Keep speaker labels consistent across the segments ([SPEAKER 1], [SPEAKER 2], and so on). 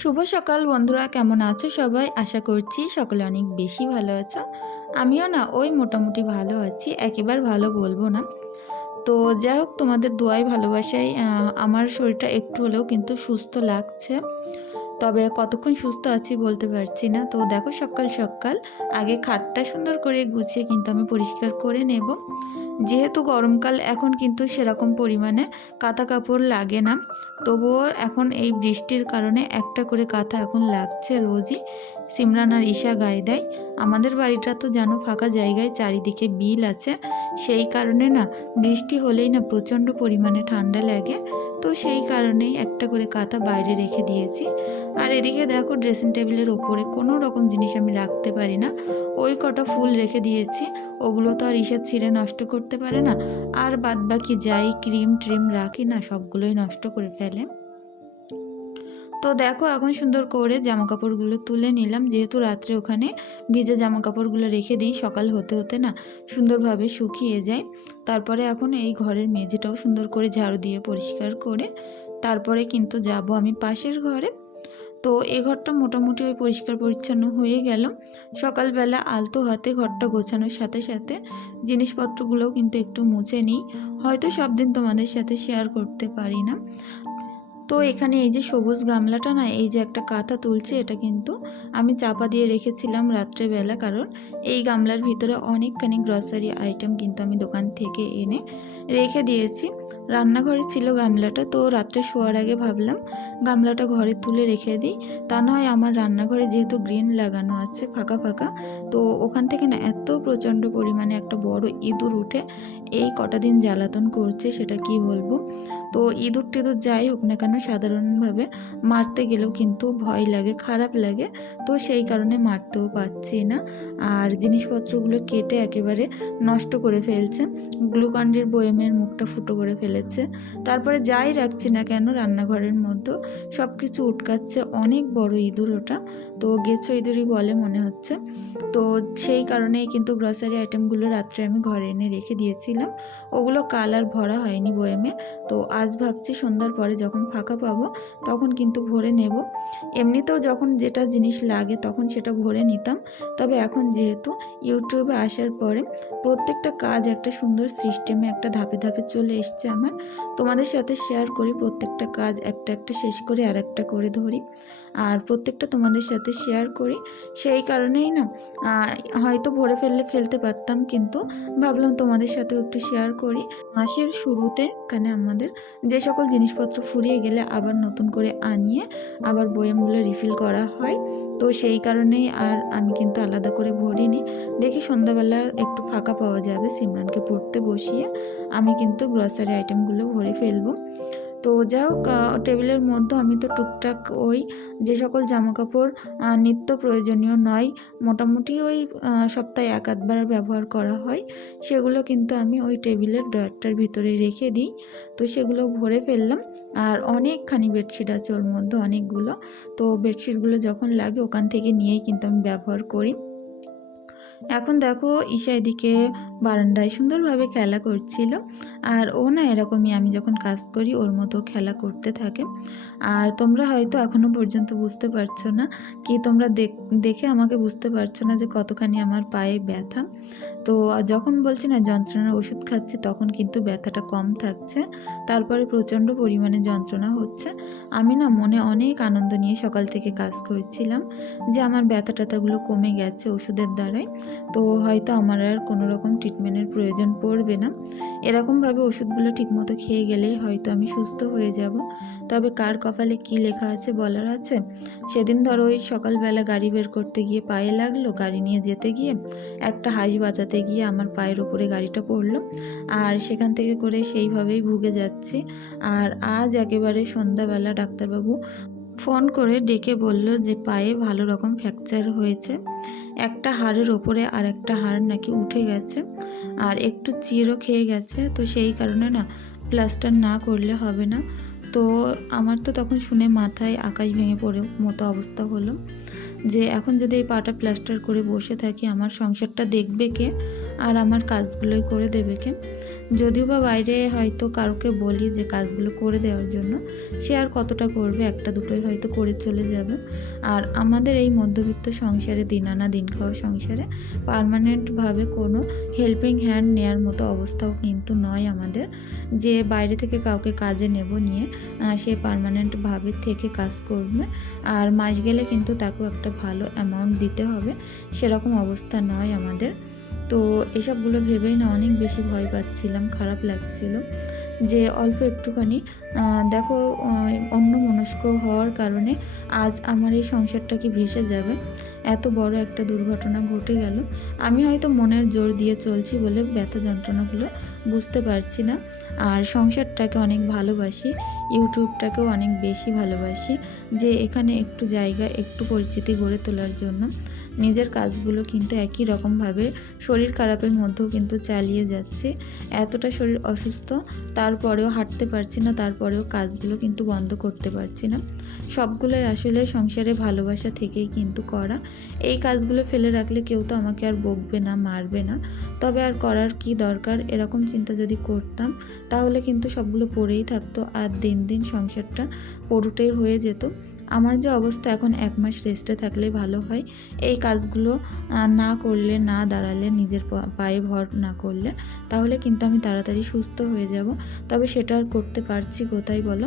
[SPEAKER 1] শুভ সকাল বন্ধুরা, কেমন আছো সবাই? আশা করছি সকলে অনেক বেশি ভালো আছো। আমিও না, ওই মোটামুটি ভালো আছি, একেবারে ভালো বলব না। তো যাই হোক, তোমাদের দোয়াই ভালোবাসায় আমার শরীরটা একটু হলেও কিন্তু সুস্থ লাগছে। তবে কতক্ষণ সুস্থ আছি বলতে পারছি না। তো দেখো সকাল সকাল, আগে খাটটা সুন্দর করে গুছিয়ে কিন্তু আমি পরিষ্কার করে নেব। যেহেতু গরমকাল, এখন কিন্তু সেরকম পরিমাণে কাঁথা কাপড় লাগে না। তবুও এখন এই বৃষ্টির কারণে একটা করে কাঁথা এখন লাগছে রোজই। সিমরান আর ঈশা গায়ে দেয়। আমাদের বাড়িটা তো জানো ফাঁকা জায়গায় চারিদিকে বিল আছে। সেই কারণে না, বৃষ্টি হলেই না প্রচণ্ড পরিমাণে ঠান্ডা লাগে। তো সেই কারণেই একটা করে কাঁথা বাইরে রেখে দিয়েছি। আর এদিকে দেখো ড্রেসিং টেবিলের ওপরে কোনো রকম জিনিস আমি রাখতে পারি না। ওই কটা ফুল রেখে দিয়েছি। ওগুলো তো আর ঈশা ছিঁড়ে নষ্ট করতে পারে না। আর বাদ বাকি যাই ক্রিম ট্রিম রাখি না, সবগুলোই নষ্ট করে ফেলে। তো দেখো, এখন সুন্দর করে জামা কাপড়গুলো তুলে নিলাম। যেহেতু রাত্রে ওখানে ভিজে জামা কাপড়গুলো রেখে দিই, সকাল হতে হতে না সুন্দরভাবে শুকিয়ে যায়। তারপরে এখন এই ঘরের মেঝেটাও সুন্দর করে ঝাড়ু দিয়ে পরিষ্কার করে তারপরে কিন্তু যাব আমি পাশের ঘরে। তো এ ঘরটা মোটামুটি ওই পরিষ্কার পরিচ্ছন্ন হয়ে গেল। সকালবেলা আলতো হাতে ঘরটা গোছানোর সাথে সাথে জিনিসপত্রগুলোও কিন্তু একটু মুছে নিই। হয়তো সব দিন তোমাদের সাথে শেয়ার করতে পারি না। তো এখানে এই যে সবুজ গামলাটা না, এই যে একটা কাঁথা তুলছে, এটা কিন্তু আমি চাপা দিয়ে রেখেছিলাম রাত্রেবেলা কারণ এই গামলার ভিতরে অনেকখানি গ্রসারি আইটেম কিন্তু আমি দোকান থেকে এনে রেখে দিয়েছি। রান্নাঘরে ছিল গামলাটা, তো রাত্রে শোয়ার আগে ভাবলাম, গামলাটা ঘরে তুলে রেখে দিই। তা নয় আমার রান্নাঘরে যেহেতু গ্রিন লাগানো আছে ফাঁকা ফাঁকা, তো ওখান থেকে না এত প্রচণ্ড পরিমাণে একটা বড় ইঁদুর উঠে এই কটা দিন জ্বালাতন করছে, সেটা কি বলব? তো ইঁদুর টিঁদুর যাই হোক না কেন সাধারণভাবে মারতে গেলেও কিন্তু ভয় লাগে, খারাপ লাগে। তো সেই কারণে মারতেও পাচ্ছি না। আর জিনিসপত্রগুলো কেটে একেবারে নষ্ট করে ফেলছে। গ্লুকন্ডির বয়েমের মুখটা ফুটো করে ফেলেছে। তারপরে যাই রাখছি না কেন রান্নাঘরের মধ্যে সব কিছু উটকাচ্ছে অনেক বড় ইঁদুর ওটা। তো গেছো ইঁদুরই বলে মনে হচ্ছে। তো সেই কারণেই কিন্তু গ্রসারি আইটেমগুলো রাত্রে আমি ঘরে এনে রেখে দিয়েছিলাম। ওগুলো কাল আর ভরা হয়নি বয়েমে তো আজ ভাবছি সন্ধ্যার পরে যখন ফাঁকা পাবো তখন কিন্তু ভরে নেব। এমনিতেও যখন যেটা জিনিস লাগে তখন সেটা ভরে নিতাম। তবে এখন যেহেতু ইউটিউবে আসার পরে প্রত্যেকটা কাজ একটা সুন্দর সিস্টেমে একটা ধাপে ধাপে চলে এসছে আমার। তোমাদের সাথে শেয়ার করি প্রত্যেকটা কাজ একটা একটা শেষ করে আর একটা করে ধরি। আর প্রত্যেকটা তোমাদের সাথে শেয়ার করি। সেই কারণেই না হয়তো ভরে ফেললে ফেলতে পারতাম কিন্তু ভাবলাম তোমাদের সাথেও একটু শেয়ার করি। মাসের শুরুতে এখানে আমাদের যে সকল জিনিসপত্র ফুরিয়ে গেলে আবার নতুন করে আনিয়ে আবার বয়ামগুলো রিফিল করা হয়। তো সেই কারণেই আর আমি কিন্তু আলাদা করে ভরিনি। দেখি সন্ধ্যাবেলা একটু ফাঁকা পাওয়া যাবে, সিমরানকে পড়তে বসিয়ে আমি কিন্তু গ্রসারি আইটেমগুলো ভরে ফেলব। তো যা হোক টেবিলের মধ্যে আমি তো টুকটাক ওই যে সকল জামা কাপড় নিত্য প্রয়োজনীয় নয়, মোটামুটি ওই সপ্তাহে এক আধবার ব্যবহার করা হয়, সেগুলো কিন্তু আমি ওই টেবিলের ড্রয়ারটার ভিতরে রেখে দিই। তো সেগুলো ভরে ফেললাম, আর অনেকখানি বেডশিট আছে ওর মধ্যে, অনেকগুলো। তো বেডশিটগুলো যখন লাগে ওখান থেকে নিয়েই কিন্তু আমি ব্যবহার করি। এখন দেখো ঈশা এদিকে বারান্দায় সুন্দরভাবে খেলা করছিল। আর ও না এরকমই আমি যখন কাজ করি, ওর মতো খেলা করতে থাকে। আর তোমরা হয়তো এখনও পর্যন্ত বুঝতে পারছ না, কি তোমরা দেখ- দেখে আমাকে বুঝতে পারছ না যে কতখানি আমার পায়ে ব্যথা। তো যখন বলছি না যন্ত্রণার ওষুধ খাচ্ছি, তখন কিন্তু ব্যথাটা কম থাকছে। তারপরে প্রচণ্ড পরিমাণে যন্ত্রণা হচ্ছে। আমি না মনে অনেক আনন্দ নিয়ে সকাল থেকে কাজ করছিলাম যে আমার ব্যথা ট্যাথাগুলো কমে গেছে ওষুধের দ্বারাই। তো হয়তো আমার আর কোনো রকম ট্রিটমেন্টের প্রয়োজন পড়বে না। এরকমভাবে ওষুধগুলো ঠিকমতো খেয়ে গেলেই হয়তো আমি সুস্থ হয়ে যাব। তবে কার কপালে কি লেখা আছে বলার আছে? সেদিন ধরো ওই সকালবেলা গাড়ি বের করতে গিয়ে পায়ে লাগল, গাড়ি নিয়ে যেতে গিয়ে একটা হাঁস বাঁচাতে গিয়ে আমার পায়ের ওপরে গাড়িটা পড়ল আর সেখান থেকে করে সেইভাবেই ভুগে যাচ্ছি। আর আজ একেবারে সন্ধ্যাবেলা ডাক্তারবাবু ফোন করে ডেকে বলল যে পায়ে ভালো রকম ফ্র্যাকচার হয়েছে। একটা হাড়ের ওপরে আর একটা হাড় নাকি উঠে গেছে আর একটু চিরও খেয়ে গেছে। তো সেই কারণে না প্লাস্টার না করলে হবে না। তো আমার তো তখন শুনে মাথায় আকাশ ভেঙে পড়ে মতো অবস্থা হলো। যে এখন যদি এই পাটা প্লাস্টার করে বসে থাকি, আমার সংসারটা দেখবে কে? আর আমার কাজগুলোই করে দেবে কে? যদিও বা বাইরে হয়তো কারোকে বলি যে কাজগুলো করে দেওয়ার জন্য, সে আর কতটা করবে একটা দুটোই হয়তো করে চলে যাবে। আর আমাদের এই মধ্যবিত্ত সংসারে দিন আনা দিন খাওয়া সংসারে পারমানেন্টভাবে কোনো হেল্পিং হ্যান্ড নেওয়ার মতো অবস্থাও কিন্তু নয় আমাদের। যে বাইরে থেকে কাউকে কাজে নেব নিয়ে সে পারমানেন্টভাবে থেকে কাজ করবে। আর মাস গেলে কিন্তু তাকেও একটা ভালো অ্যামাউন্ট দিতে হবে। সেরকম অবস্থা নয় আমাদের। তো এসবগুলো ভেবেই না অনেক বেশি ভয় পাচ্ছিলাম, খারাপ লাগছিল যে অল্প একটুখানি। দেখো অন্য মনস্ক হওয়ার কারণে আজ আমার এই সংসারটা কি ভেসে যাবে? এত বড় একটা দুর্ঘটনা ঘটে গেল। আমি হয়তো মনের জোর দিয়ে চলছি বলে ব্যথা যন্ত্রণাগুলো বুঝতে পারছি না। আর সংসারটাকে অনেক ভালোবাসি, ইউটিউবটাকেও অনেক বেশি ভালোবাসি যে এখানে একটু জায়গা, একটু পরিচিতি গড়ে তোলার জন্য। নিজের কাজগুলো কিন্তু একই রকমভাবে শরীর খারাপের মধ্যেও কিন্তু চালিয়ে যাচ্ছে। এতটা শরীর অসুস্থ, তারপরেও হাঁটতে পারছি না, তারপরেও কাজগুলো কিন্তু বন্ধ করতে পারছি না। সবগুলোই আসলে সংসারে ভালোবাসা থেকেই কিন্তু করা। এই কাজগুলো ফেলে রাখলে কেউ তো আমাকে আর বকবে না, মারবে না। তবে আর করার কি দরকার? এরকম চিন্তা যদি করতাম, তাহলে কিন্তু সবগুলো পড়েই থাকতো আর দিন দিন সংসারটা পড়ুটেই হয়ে যেত। আমার যে অবস্থা এখন এক মাস রেস্টে থাকলে ভালো হয়। এই কাজগুলো না করলে, না দাঁড়ালে, নিজের পায়ে ভর না করলে, তাহলে কিন্তু আমি তাড়াতাড়ি সুস্থ হয়ে যাব। তবে সেটা আর করতে পারছি কোথায় বলো?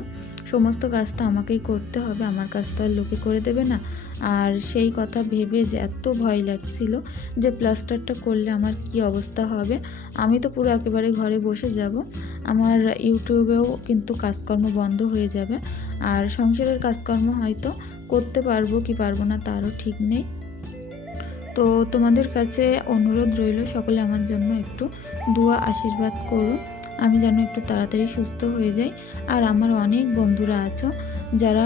[SPEAKER 1] সমস্ত কাজ তো আমাকেই করতে হবে, আমার কাজ তো আর লোকে করে দেবে না। আর সেই কথা ভেবে যে এত ভয় লাগছিল যে প্লাস্টারটা করলে আমার কি অবস্থা হবে, আমি তো পুরো একেবারে ঘরে বসে যাব। আমার ইউটিউবেও কিন্তু কাজকর্ম বন্ধ হয়ে যাবে। আর সংসারের কাজকর্ম হয়তো করতে পারব কি পারব না তারও ঠিক নেই। তো তোমাদের কাছে অনুরোধ রইল সকলে আমার জন্য একটু দোয়া, আশীর্বাদ করো আমি যেন একটু তাড়াতাড়ি সুস্থ হয়ে যাই। আর আমার অনেক বন্ধুরা আছো, যারা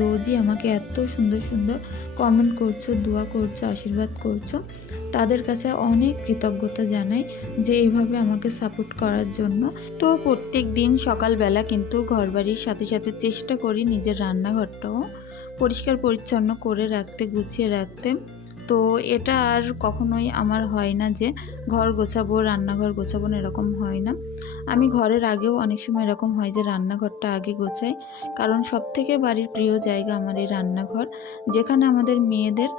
[SPEAKER 1] রোজই আমাকে এত সুন্দর সুন্দর কমেন্ট করছ, দোয়া করছ, আশীর্বাদ করছ, তাদের কাছে অনেক কৃতজ্ঞতা জানাই যে এইভাবে আমাকে সাপোর্ট করার জন্য। তো প্রত্যেক দিন সকালবেলা কিন্তু ঘরবাড়ির সাথে সাথে চেষ্টা করি নিজের রান্নাঘরটাও পরিষ্কার পরিচ্ছন্ন করে রাখতে, গুছিয়ে রাখতে। তো এটা আর কখনোই আমার হয় না যে ঘর গোছাবো, রান্নাঘর গোছাবো না, এরকম হয় না। আমি ঘরের আগেও অনেক সময় এরকম হয় যে রান্নাঘরটা আগে গোছাই। কারণ সব থেকে বাড়ির প্রিয় জায়গা আমার এই রান্নাঘর। যেখানে আমাদের মেয়েদের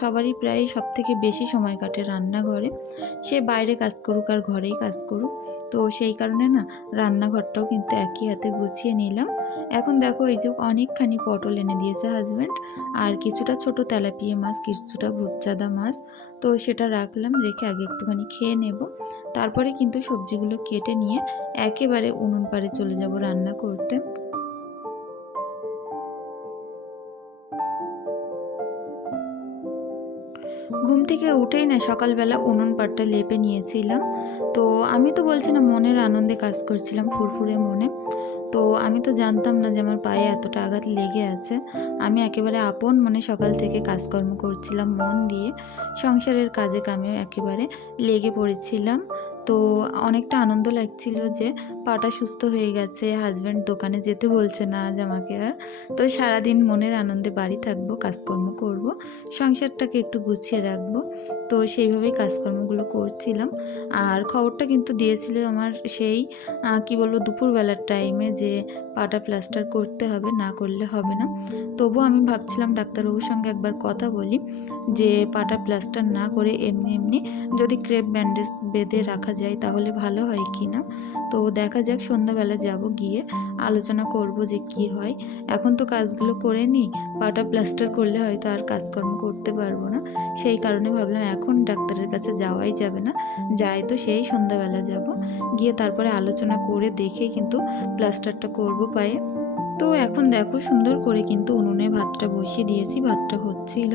[SPEAKER 1] সবারই প্রায় সব থেকে বেশি সময় কাটে রান্নাঘরে। সে বাইরে কাজ করুক আর ঘরেই কাজ করুক। তো সেই কারণে না রান্নাঘরটাও কিন্তু একই হাতে গুছিয়ে নিলাম। এখন দেখো এই যে অনেকখানি পটল এনে দিয়েছে হাজব্যান্ড আর কিছুটা ছোট তেলাপিয়া মাছ, কিছুটা ভুতচাদা মাছ, তো সেটা রাখলাম, রেখে আগে একটুখানি খেয়ে নেব। তারপরে কিন্তু সবজিগুলো কেটে নিয়ে একেবারে উনুন পাড়ে চলে যাব রান্না করতে। ঘুম থেকে উঠেই না সকালবেলা উনুন পাটটা লেপে নিয়েছিলাম। তো আমি তো বলছি না, মনের আনন্দে কাজ করছিলাম ফুরফুরে মনে। তো আমি তো জানতাম না যে আমার পায়ে এতটা আঘাত লেগে আছে। আমি একেবারে আপন মনে সকাল থেকে কাজকর্ম করছিলাম মন দিয়ে। সংসারের কাজে কামেও একেবারে লেগে পড়েছিলাম। তো অনেকটা আনন্দ লাগছিল যে পাটা সুস্থ হয়ে গেছে হাজব্যান্ড দোকানে যেতে বলছে না আজ আমাকে আর। তো সারাদিন মনের আনন্দে বাড়ি থাকব, কাজকর্ম করব, সংসারটাকে একটু গুছিয়ে রাখব। তো সেইভাবেই কাজকর্মগুলো করছিলাম। আর খবরটা কিন্তু দিয়েছিল আমার সেই কি বলব, দুপুরবেলার টাইমে যে পাটা প্লাস্টার করতে হবে, না করলে হবে না। তবুও আমি ভাবছিলাম ডাক্তারবাবুর সঙ্গে একবার কথা বলি যে পাটা প্লাস্টার না করে এমনি এমনি যদি ক্রেপ ব্যান্ডেজ বেঁধে রাখা যায় তাহলে ভালো হয় কি না? তো দেখা যাক, সন্ধ্যাবেলা যাব গিয়ে আলোচনা করব যে কি হয়। এখন তো কাজগুলো করে নিই পাটা প্লাস্টার করলে হয়তো আর কাজকর্ম করতে পারব না। সেই কারণে ভাবলাম এখন ডাক্তারের কাছে যাওয়াই যাবে না। যাই তো সেই সন্ধ্যাবেলা যাব। গিয়ে তারপরে আলোচনা করে দেখে কিন্তু প্লাস্টারটা করব পায়ে। তো এখন দেখো সুন্দর করে কিন্তু উনুনে ভাতটা বসিয়ে দিয়েছি, ভাতটা হচ্ছিল।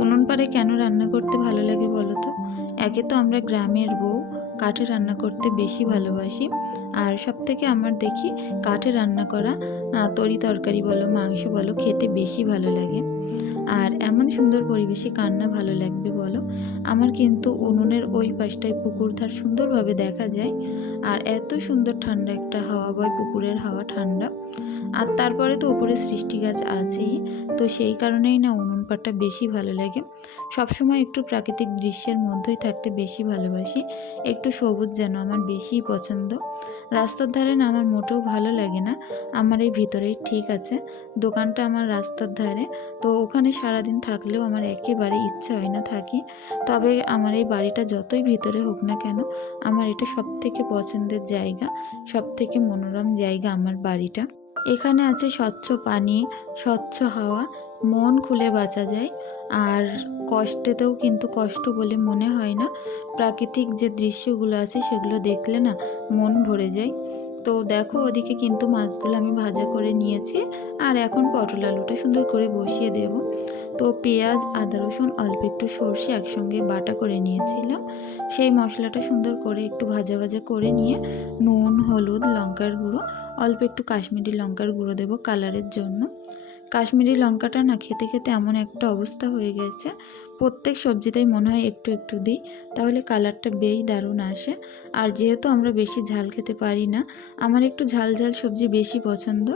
[SPEAKER 1] উনুন পাড়ে কেন রান্না করতে ভালো লাগে বলো তো? একে তো আমরা গ্রামের বউ। কাঠে রান্না করতে বেশি ভালোবাসি। আর সব থেকে আমার দেখি কাঠে রান্না করা তরি তরকারি বলো, মাংস বলো, খেতে বেশি ভালো লাগে। আর এমন সুন্দর পরিবেশে কান্না ভালো লাগবে বলো? আমার কিন্তু উনুনের ওই পাশটায় পুকুর ধার সুন্দরভাবে দেখা যায়। আর এত সুন্দর ঠান্ডা একটা হাওয়া বয়, পুকুরের হাওয়া ঠান্ডা। আর তারপরে তো উপরে সৃষ্টি গাছ আছেই। তো সেই কারণেই না উনুন পাটটা বেশি ভালো লাগে। সবসময় একটু প্রাকৃতিক দৃশ্যের মধ্যেই থাকতে বেশি ভালোবাসি। একটু সবুজ যেন আমার বেশিই পছন্দ। রাস্তার ধারে না আমার মোটেও ভালো লাগে না। আমার এই ভিতরেই ঠিক আছে। দোকানটা আমার রাস্তার ধারে। তো ওখানে সারাদিন থাকলেও আমার একেবারে ইচ্ছা হয় না থাকি। তবে আমার এই বাড়িটা যতই ভিতরে হোক না কেন, আমার এটা সব থেকে পছন্দের জায়গা সব থেকে মনোরম জায়গা আমার বাড়িটা। এখানে আছে স্বচ্ছ পানি, স্বচ্ছ হাওয়া, মন খুলে বাঁচা যায়। আর কষ্টেতেও কিন্তু কষ্ট বলে মনে হয় না। প্রাকৃতিক যে দৃশ্যগুলো আছে সেগুলো দেখলে না মন ভরে যায়। তো দেখো ওদিকে কিন্তু মাছগুলো আমি ভাজা করে নিয়েছি। আর এখন পটল আলুটা সুন্দর করে বসিয়ে দেব। তো পেঁয়াজ, আদা, রসুন অল্প একটু সর্ষে একসঙ্গে বাটা করে নিয়েছিলাম। সেই মশলাটা সুন্দর করে একটু ভাজা ভাজা করে নিয়ে নুন, হলুদ, লঙ্কার গুঁড়ো, অল্প একটু কাশ্মীরি লঙ্কার গুঁড়ো দেবো কালারের জন্য। কাশ্মীরি লঙ্কাটা না খেতে খেতে এমন একটা অবস্থা হয়ে গেছে। প্রত্যেক সবজিতেই মনে হয় একটু একটু দিই, তাহলে কালারটা বেশ দারুণ আসে। আর যেহেতু আমরা বেশি ঝাল খেতে পারি না, আমার একটু ঝাল ঝাল সবজি বেশি পছন্দ।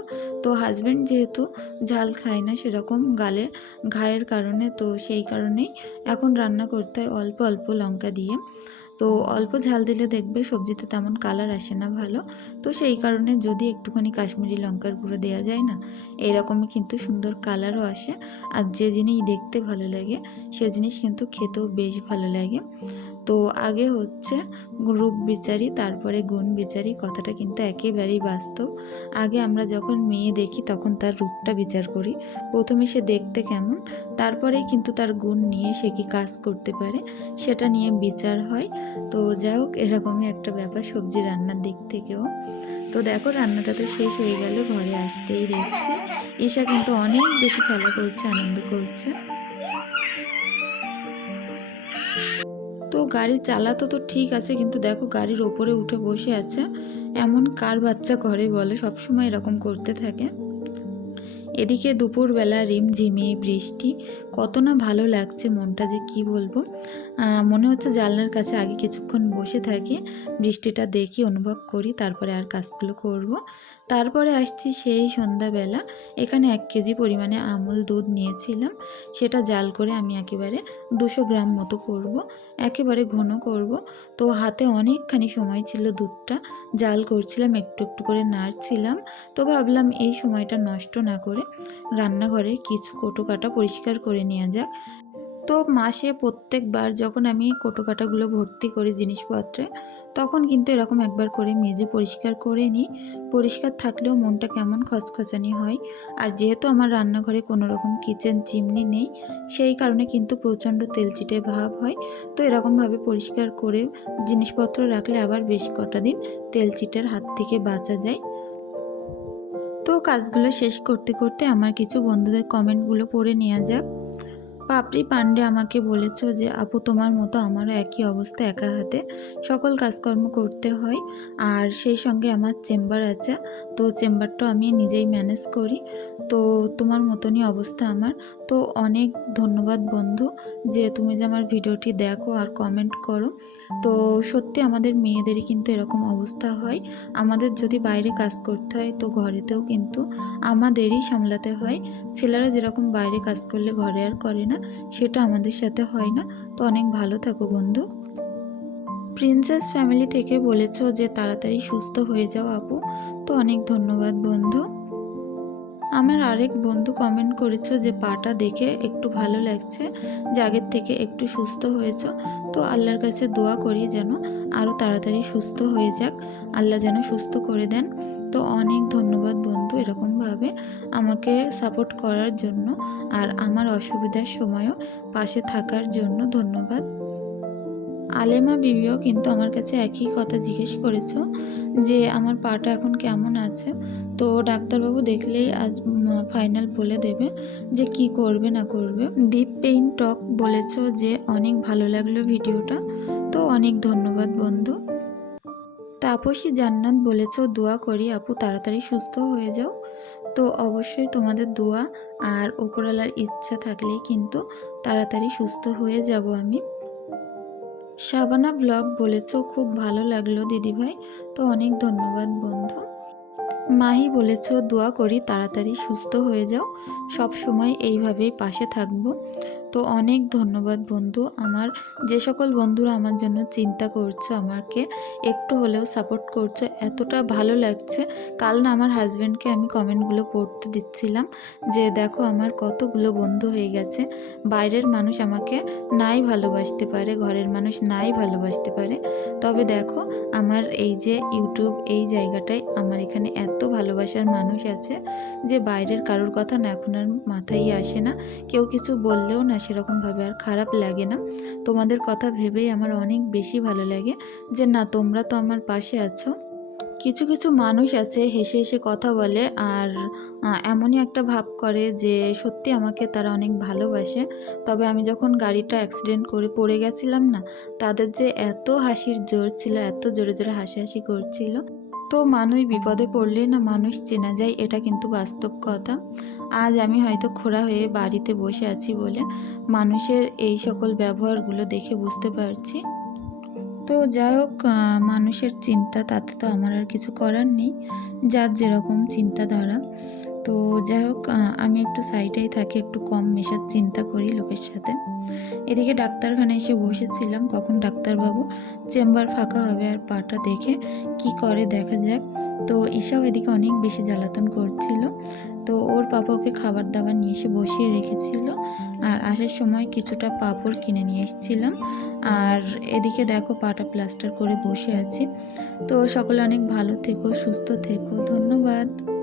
[SPEAKER 1] তো হাজব্যান্ড যেহেতু ঝাল খায় না সেরকম গালে, ঘায়ের কারণে তো সেই কারণেই এখন রান্না করতে হয় অল্প অল্প লঙ্কা দিয়ে। তো অল্প ঝাল দিলে দেখবে সবজিতে তেমন কালার আসে না ভালো। তো সেই কারণে যদি একটুখানি কাশ্মীরি লঙ্কার গুঁড়ো দেওয়া যায় না, এরকমই কিন্তু সুন্দর কালারও আসে। আর যে জিনিস দেখতে ভালো লাগে, সে জিনিস কিন্তু খেতেও বেশ ভালো লাগে। তো আগে হচ্ছে রূপ বিচারি, তারপরে গুণ বিচারি, কথাটা কিন্তু একেবারেই বাস্তব। আগে আমরা যখন মেয়ে দেখি তখন তার রূপটা বিচার করি। প্রথমে সে দেখতে কেমন, তারপরেই কিন্তু তার গুণ নিয়ে সে কি কাজ করতে পারে, সেটা নিয়ে বিচার হয়। তো যাই হোক, এরকমই একটা ব্যাপার সবজি রান্নার দিক থেকেও। তো দেখো, রান্নাটা তো শেষ হয়ে গেল, ঘরে আসতেই দেখছি। ঈশা কিন্তু অনেক বেশি খেলা করছে, আনন্দ করছে। তো গাড়ি চালাতো তো ঠিক আছে, কিন্তু দেখো গাড়ির ওপরে উঠে বসে আছে। এমন কার বাচ্চা করে বলে, সবসময় এরকম করতে থাকে। এদিকে দুপুরবেলা রিমঝিমে বৃষ্টি, কত না ভালো লাগছে মনটা যে কি বলব। মনে হচ্ছে জানলার কাছে আগে কিছুক্ষণ বসে থাকি, বৃষ্টিটা দেখি, অনুভব করি, তারপরে আর কাজগুলো করব। তারপরে আসছি সেই সন্ধ্যাবেলা। এখানে এক কেজি পরিমাণে আমুল দুধ নিয়েছিলাম। সেটা জাল করে আমি একেবারে দুশো গ্রাম মতো করব। একেবারে ঘন করব। তো হাতে অনেকখানি সময় ছিল দুধটা। জাল করছিলাম, একটু একটু করে নাড়ছিলাম। তো ভাবলাম এই সময়টা নষ্ট না করে রান্নাঘরের কিছু কোটো কাটা পরিষ্কার করে নেওয়া যাক। তো মাসে প্রত্যেকবার যখন আমি কোটো কাটাগুলো ভর্তি করি জিনিসপত্রে, তখন কিন্তু এরকম একবার করে মেজে পরিষ্কার করে নিই। পরিষ্কার থাকলেও মনটা কেমন খচখচানি হয়। আর যেহেতু আমার রান্নাঘরে কোনো রকম কিচেন চিমনি নেই, সেই কারণে কিন্তু প্রচণ্ড তেলচিটে ভাব হয়। তো এরকমভাবে পরিষ্কার করে জিনিসপত্র রাখলে আবার বেশ কটা দিন তেলচিটের হাত থেকে বাঁচা যায়। তো কাজগুলো শেষ করতে করতে আমার কিছু বন্ধুদের কমেন্টগুলো পড়ে নেওয়া যাক। পাপড়ি পান্ডে আমাকে বলেছ যে, আপু, তোমার মতো আমারও একই অবস্থা, একা হাতে। সকল কাজকর্ম করতে হয়। আর সেই সঙ্গে আমার চেম্বার আছে। তো চেম্বারটা আমি নিজেই ম্যানেজ করি। তো তোমার মতনই অবস্থা আমার। তো অনেক ধন্যবাদ বন্ধু, যে তুমি যে আমার ভিডিওটি দেখো আর কমেন্ট করো। তো সত্যি আমাদের মেয়েদেরই কিন্তু এরকম অবস্থা হয়। আমাদের যদি বাইরে কাজ করতে হয়, তো ঘরেতেও কিন্তু আমাদেরই সামলাতে হয়। ছেলেরা যেরকম বাইরে কাজ করলে ঘরে আর করে না। সেটা আমাদের সাথে হয় না। তো অনেক ভালো থাকো বন্ধু। প্রিন্সেস ফ্যামিলি থেকে বলেছ যে তাড়াতাড়ি সুস্থ হয়ে যাও আপু। তো অনেক ধন্যবাদ বন্ধু। আমার আরেক বন্ধু কমেন্ট করেছ যে পাটা দেখে একটু ভালো লাগছে, যে আগের থেকে একটু সুস্থ হয়েছ। তো আল্লাহর কাছে দোয়া করি যেন আরও তাড়াতাড়ি সুস্থ হয়ে যাক। আল্লাহ যেন সুস্থ করে দেন। তো অনেক ধন্যবাদ বন্ধু এরকমভাবে আমাকে সাপোর্ট করার জন্য। আর আমার অসুবিধার সময়ও পাশে থাকার জন্য ধন্যবাদ। আলেমা বিবিও কিন্তু আমার কাছে একই কথা জিজ্ঞেস করেছ যে আমার পাটা এখন কেমন আছে। তো ডাক্তারবাবু দেখলেই আজ ফাইনাল বলে দেবে যে কি করবে না করবে। দীপ পেইন টক বলেছ যে অনেক ভালো লাগল ভিডিওটা। তো অনেক ধন্যবাদ বন্ধু। তাপসী জান্নাত বলেছ, দোয়া করি আপু, তাড়াতাড়ি সুস্থ হয়ে যাও। তো অবশ্যই তোমাদের দোয়া আর ওপরওয়ালার ইচ্ছা থাকলেই কিন্তু তাড়াতাড়ি সুস্থ হয়ে যাব আমি। শাবানা ব্লগ বলেছ, খুব ভালো লাগল দিদিভাই। তো অনেক ধন্যবাদ বন্ধু। মাহি বলেছ, দোয়া করি তাড়াতাড়ি সুস্থ হয়ে যাও। সব সময় এইভাবেই পাশে থাকব। তো অনেক ধন্যবাদ বন্ধু। আমার যে সকল বন্ধুরা আমার জন্য চিন্তা করছ, আমাকে একটু হলেও সাপোর্ট করছ, এতটা ভালো লাগছে। কাল না আমার হাজব্যান্ডকে আমি কমেন্টগুলো পড়তে দিচ্ছিলাম যে, দেখো আমার কতগুলো বন্ধু হয়ে গেছে। বাইরের মানুষ আমাকে নাই ভালোবাসতে পারে, ঘরের মানুষ নাই ভালোবাসতে পারে। তবে দেখো আমার এই যে ইউটিউব এই জায়গাটায় আমার এখানে এত ভালোবাসার মানুষ আছে যে, বাইরের কারোর কথা না এখন আর মাথায় আসে না। কেউ কিছু বললেও না সেরকমভাবে আর খারাপ লাগে না। তোমাদের কথা ভেবেই আমার অনেক বেশি ভালো লাগে যে, না, তোমরা তো আমার পাশে আছো। কিছু কিছু মানুষ আছে, হেসে হেসে কথা বলে আর এমনই একটা ভাব করে যে, সত্যি আমাকে তারা অনেক ভালোবাসে। তবে আমি যখন গাড়িটা অ্যাক্সিডেন্ট করে পড়ে গেছিলাম না, তাদের যে এত হাসির জোর ছিল, এত জোরে জোরে হাসাহাসি করছিল, তো মানুষ বিপদে পড়লে না মানুষ চেনা যায়, এটা কিন্তু বাস্তব কথা। আজ আমি হয়তো খোড়া হয়ে বাড়িতে বসে আছি বলে মানুষের এই সকল ব্যবহারগুলো দেখে বুঝতে পারছি। তো যাই হোক মানুষের চিন্তা তাতে তো আমার আর কিছু করার নেই, যার যেরকম চিন্তাধারা। তো যাই হোক আমি একটু সাইডেই থাকি, একটু কম মেশার চিন্তা করি লোকের সাথে। এদিকে ডাক্তারখানায় এসে বসেছিলাম, কখন ডাক্তারবাবু? চেম্বার ফাঁকা হবে আর পাটা দেখে কি করে দেখা যাক। তো ঈশাও এদিকে অনেক বেশি জ্বালাতন করছিল। তো ওর পাপা ওকে খাবার দাবার নিয়ে এসে বসিয়ে রেখেছিল। আর আসার সময় কিছুটা পাঁপড় কিনে নিয়ে এসেছিলাম। আর এদিকে দেখো পাটা প্লাস্টার করে বসে আছি। তো সকলে অনেক ভালো থেকো, সুস্থ থেকো, ধন্যবাদ।